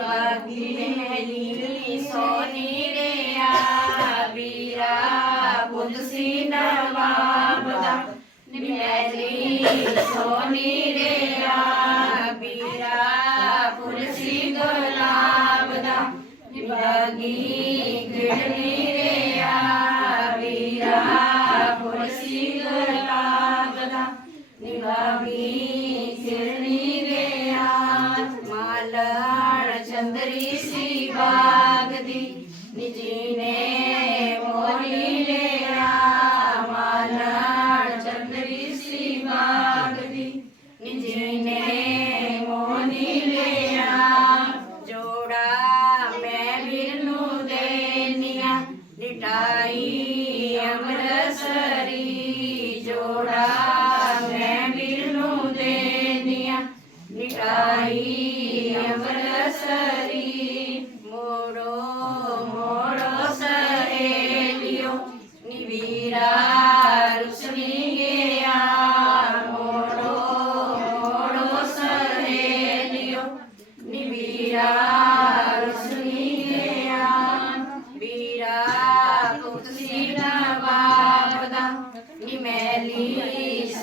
नीली सोनी रे वीरा कुदसी नवाब नीली सोनी रे वीरा कुदसी गुलाब दा निभागी गिरनी सी बाग दी निजी ने मोरी ले माला चंद्री सी बाग दी निजी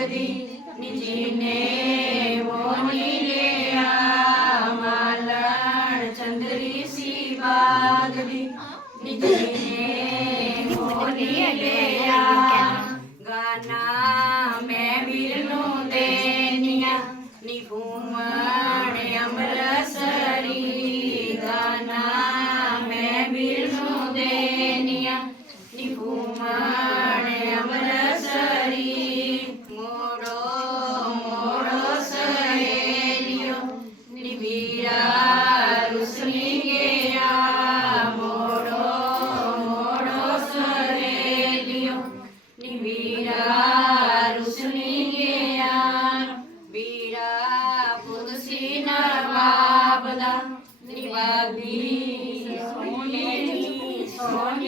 अगदी निजीने मोनीले आमालण चंद्री सी बागली निजीने मोनीले गाना मैं विलनु देनिया निभूमण अमरसरी બાબલા નિવાદી સોની સોની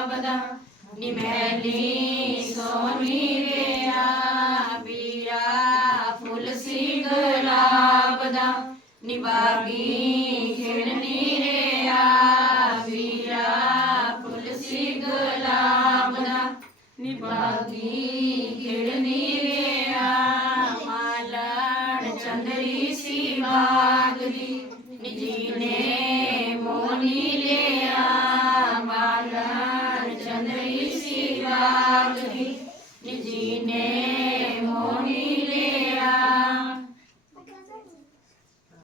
આપદા નિમેલી સોની વેરા પીરા ફૂલ સી ગલાબદા નિભાગી ખેડની રે આ પીરા ફૂલ સી ગલાબદા નિભાગી